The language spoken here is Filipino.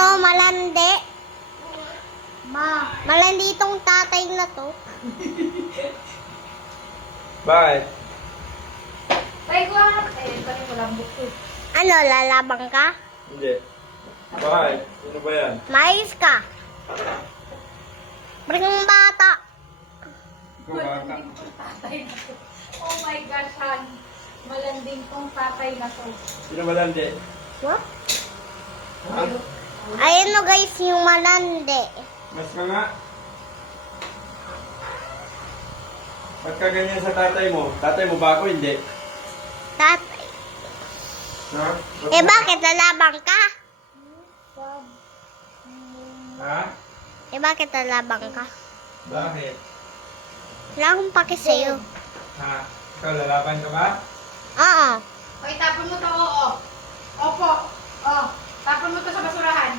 to, malandi. Malandi itong tatay na to. Bakit? Tay ko ang balik mo lang buko. Ano, lalabang ka? Hindi. Bakit? Ano ba yan? Mais ka. Bring bata. Ikaw bata. Tatay na to. Oh my gosh, Han. Malanding tong tatay na to. Sino malandi? What? Ha? Ayan o guys, yung malandi. Mas ka nga. Ba't ka ganyan sa tatay mo? Tatay mo ba ako? Hindi. Tatay. Ha? Eh bakit lalabang ka? Ha? Eh bakit lalabang ka? Bakit? Wala akong paki sa'yo. Ha? Ikaw lalaban ka ba? Oo. Okay, tapon mo to, oo. Opo. Oh, tapon mo to sa basurahan.